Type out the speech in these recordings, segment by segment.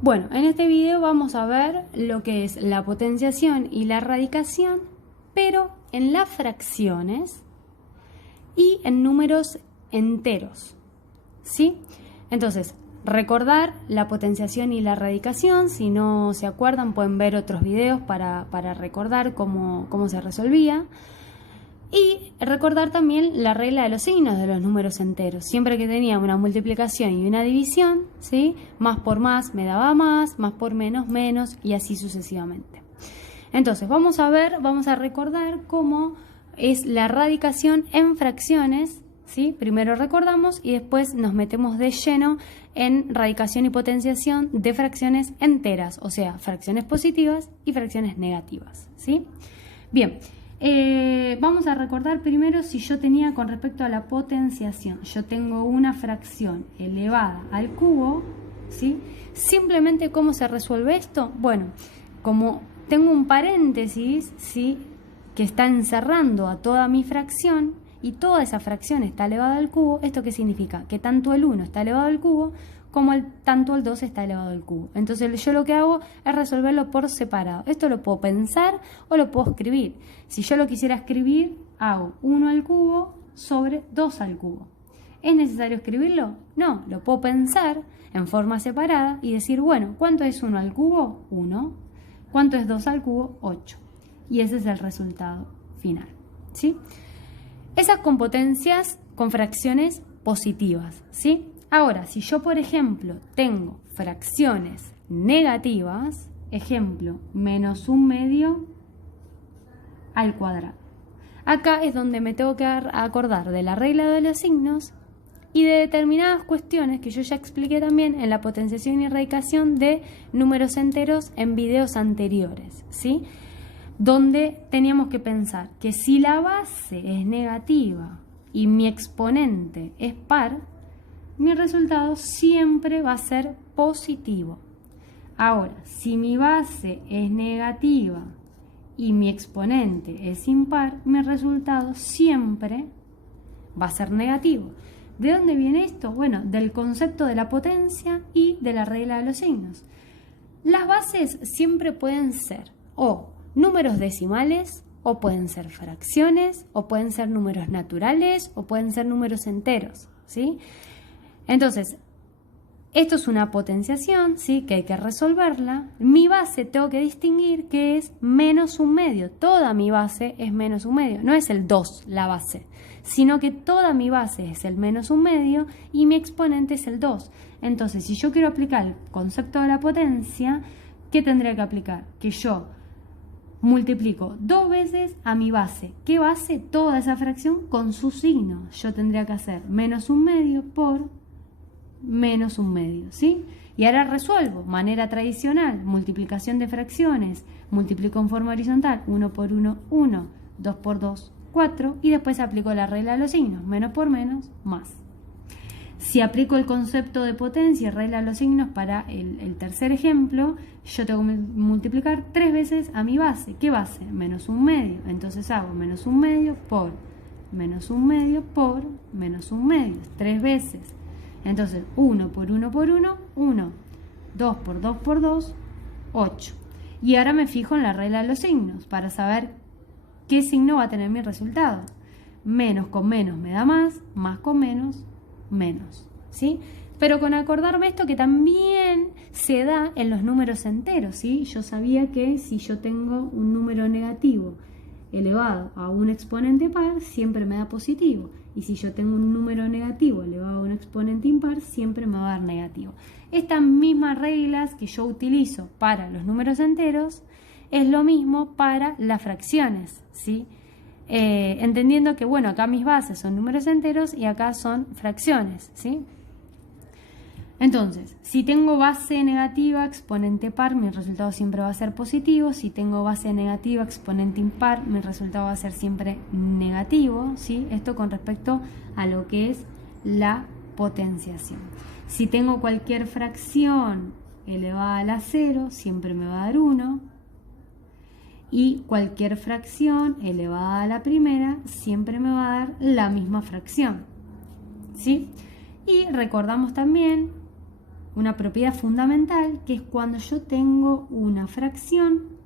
Bueno, en este video vamos a ver lo que es la potenciación y la radicación, pero en las fracciones y en números enteros, ¿sí? Entonces, recordar la potenciación y la radicación. Si no se acuerdan, pueden ver otros videos para recordar cómo se resolvía. Y recordar también la regla de los signos de los números enteros. Siempre que tenía una multiplicación y una división, ¿sí? Más por más me daba más por menos, menos, y así sucesivamente. Entonces, vamos a recordar cómo es la radicación en fracciones, ¿sí? Primero recordamos y después nos metemos de lleno en radicación y potenciación de fracciones enteras, o sea, fracciones positivas y fracciones negativas, ¿sí? Bien. Vamos a recordar primero si yo tenía con respecto a la potenciación. Yo tengo una fracción elevada al cubo, ¿sí? Simplemente, ¿cómo se resuelve esto? Bueno, como tengo un paréntesis, ¿sí?, que está encerrando a toda mi fracción y toda esa fracción está elevada al cubo, ¿esto qué significa? Que tanto el 1 está elevado al cubo como tanto el 2 está elevado al cubo. Entonces yo lo que hago es resolverlo por separado. Esto lo puedo pensar o lo puedo escribir. Si yo lo quisiera escribir, hago 1 al cubo sobre 2 al cubo. ¿Es necesario escribirlo? No, lo puedo pensar en forma separada y decir, bueno, ¿cuánto es 1 al cubo? 1. ¿Cuánto es 2 al cubo? 8. Y ese es el resultado final, ¿sí? Esas con potencias, con fracciones positivas, ¿sí? Ahora, si yo, por ejemplo, tengo fracciones negativas, ejemplo, menos 1/2 al cuadrado. Acá es donde me tengo que acordar de la regla de los signos y de determinadas cuestiones que yo ya expliqué también en la potenciación y radicación de números enteros en videos anteriores, ¿sí? Donde teníamos que pensar que si la base es negativa y mi exponente es par, mi resultado siempre va a ser positivo. Ahora, si mi base es negativa y mi exponente es impar, mi resultado siempre va a ser negativo. ¿De dónde viene esto? Bueno, del concepto de la potencia y de la regla de los signos. Las bases siempre pueden ser o números decimales, o pueden ser fracciones, o pueden ser números naturales, o pueden ser números enteros, ¿sí? Entonces, esto es una potenciación, ¿sí?, que hay que resolverla. Mi base tengo que distinguir que es menos 1/2. Toda mi base es menos 1/2. No es el 2 la base, sino que toda mi base es el menos 1/2 y mi exponente es el 2. Entonces, si yo quiero aplicar el concepto de la potencia, ¿qué tendría que aplicar? Que yo multiplico 2 veces a mi base. ¿Qué base? Toda esa fracción con su signo. Yo tendría que hacer menos 1/2 por menos 1/2, ¿sí? Y ahora resuelvo, manera tradicional, multiplicación de fracciones, multiplico en forma horizontal, 1 por 1, 1, 2 por 2, 4, y después aplico la regla de los signos, menos por menos, más. Si aplico el concepto de potencia y regla de los signos para el tercer ejemplo, yo tengo que multiplicar 3 veces a mi base. ¿Qué base? Menos 1/2. Entonces hago menos 1/2 por menos 1/2 por menos 1/2, 3 veces. Entonces, 1 por 1 por 1, 1. 2 por 2 por 2, 8. Y ahora me fijo en la regla de los signos para saber qué signo va a tener mi resultado. Menos con menos me da más con menos, menos, ¿sí? Pero con acordarme esto que también se da en los números enteros, ¿sí? Yo sabía que si yo tengo un número negativo elevado a un exponente par, siempre me da positivo. Y si yo tengo un número negativo elevado a un exponente impar, siempre me va a dar negativo. Estas mismas reglas que yo utilizo para los números enteros es lo mismo para las fracciones, ¿sí? Entendiendo que, bueno, acá mis bases son números enteros y acá son fracciones, ¿sí? Entonces, si tengo base negativa, exponente par, mi resultado siempre va a ser positivo. Si tengo base negativa, exponente impar, mi resultado va a ser siempre negativo, ¿sí? Esto con respecto a lo que es la potenciación. Si tengo cualquier fracción elevada a la 0, siempre me va a dar 1. Y cualquier fracción elevada a la primera, siempre me va a dar la misma fracción, ¿sí? Y recordamos también una propiedad fundamental, que es cuando yo tengo una fracción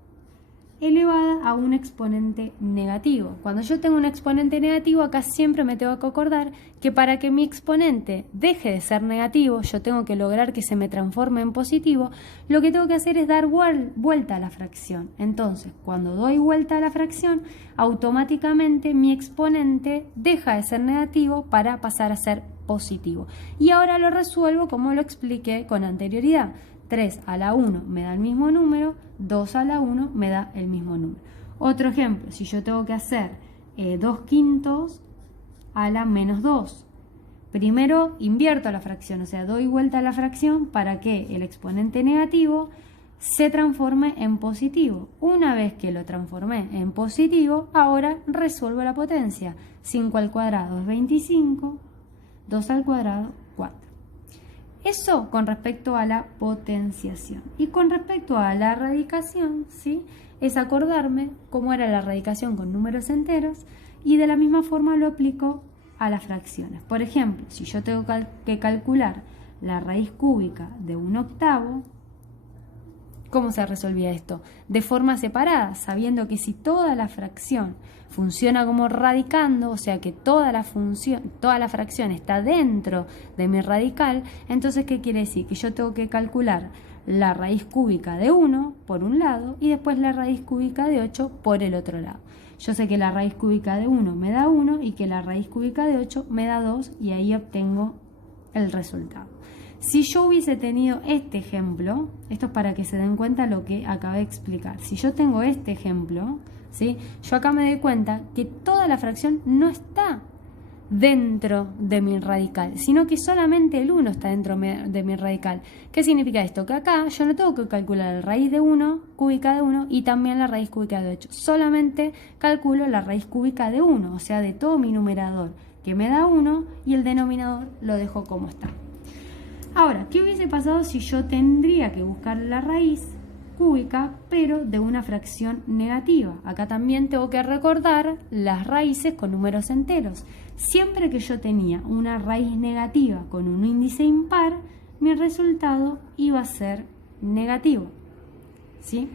elevada a un exponente negativo. Cuando yo tengo un exponente negativo, acá siempre me tengo que acordar que para que mi exponente deje de ser negativo, yo tengo que lograr que se me transforme en positivo. Lo que tengo que hacer es dar vuelta a la fracción. Entonces, cuando doy vuelta a la fracción, automáticamente mi exponente deja de ser negativo para pasar a ser positivo. Y ahora lo resuelvo como lo expliqué con anterioridad. 3 a la 1 me da el mismo número, 2 a la 1 me da el mismo número. Otro ejemplo, si yo tengo que hacer 2 quintos a la menos 2. Primero invierto la fracción, o sea, doy vuelta a la fracción para que el exponente negativo se transforme en positivo. Una vez que lo transformé en positivo, ahora resuelvo la potencia. 5 al cuadrado es 25, 2 al cuadrado, 4. Eso con respecto a la potenciación. Y con respecto a la radicación, ¿sí? Es acordarme cómo era la radicación con números enteros y de la misma forma lo aplico a las fracciones. Por ejemplo, si yo tengo que calcular la raíz cúbica de 1/8, ¿cómo se resolvía esto? De forma separada, sabiendo que si toda la fracción funciona como radicando, o sea que toda la fracción está dentro de mi radical, entonces ¿qué quiere decir? Que yo tengo que calcular la raíz cúbica de 1 por un lado y después la raíz cúbica de 8 por el otro lado. Yo sé que la raíz cúbica de 1 me da 1 y que la raíz cúbica de 8 me da 2 y ahí obtengo el resultado. Si yo hubiese tenido este ejemplo, esto es para que se den cuenta lo que acabé de explicar. Si yo tengo este ejemplo, ¿sí? Yo acá me doy cuenta que toda la fracción no está dentro de mi radical, sino que solamente el 1 está dentro de mi radical. ¿Qué significa esto? Que acá yo no tengo que calcular la raíz de 1, cúbica de 1 y también la raíz cúbica de 8. Solamente calculo la raíz cúbica de 1, o sea, de todo mi numerador, que me da 1, y el denominador lo dejo como está. Ahora, ¿qué hubiese pasado si yo tendría que buscar la raíz cúbica, pero de una fracción negativa? Acá también tengo que recordar las raíces con números enteros. Siempre que yo tenía una raíz negativa con un índice impar, mi resultado iba a ser negativo, ¿sí?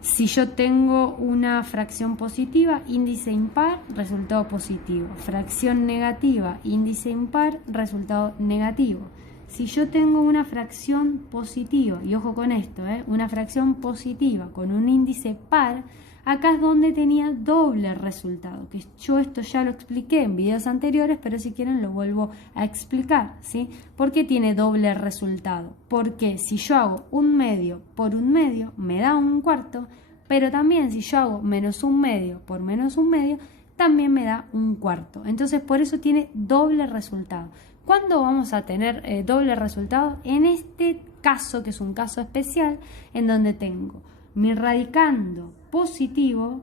Si yo tengo una fracción positiva, índice impar, resultado positivo. Fracción negativa, índice impar, resultado negativo. Si yo tengo una fracción positiva, y ojo con esto, una fracción positiva con un índice par, acá es donde tenía doble resultado, que yo esto ya lo expliqué en videos anteriores, pero si quieren lo vuelvo a explicar, ¿sí? ¿Por qué tiene doble resultado? Porque si yo hago 1/2 por 1/2 me da 1/4, pero también si yo hago -1/2 por -1/2 también me da 1/4. Entonces por eso tiene doble resultado. ¿Cuándo vamos a tener doble resultado? En este caso, que es un caso especial, en donde tengo mi radicando positivo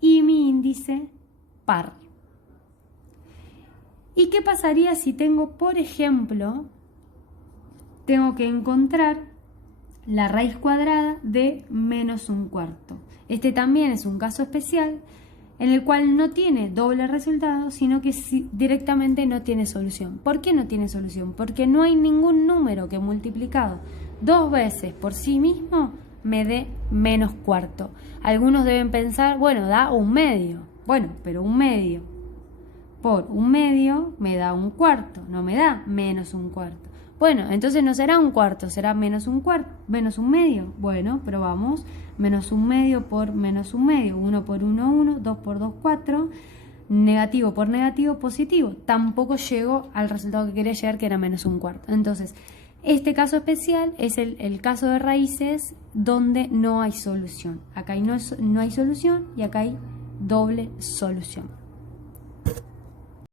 y mi índice par. ¿Y qué pasaría si tengo, por ejemplo, tengo que encontrar la raíz cuadrada de -1/4? Este también es un caso especial en el cual no tiene doble resultado, sino que directamente no tiene solución. ¿Por qué no tiene solución? Porque no hay ningún número que multiplicado 2 veces por sí mismo me dé -1/4. Algunos deben pensar, bueno, da 1/2. Bueno, pero 1/2 por 1/2 me da 1/4, no me da -1/4. Bueno, entonces no será 1/4, será -1/4, -1/2. Bueno, probamos. -1/2 por -1/2, 1 por 1, 1, 2 por 2, 4, negativo por negativo, positivo. Tampoco llego al resultado que quería llegar, que era -1/4. Entonces, este caso especial es el caso de raíces donde no hay solución. Acá no hay solución y acá hay doble solución.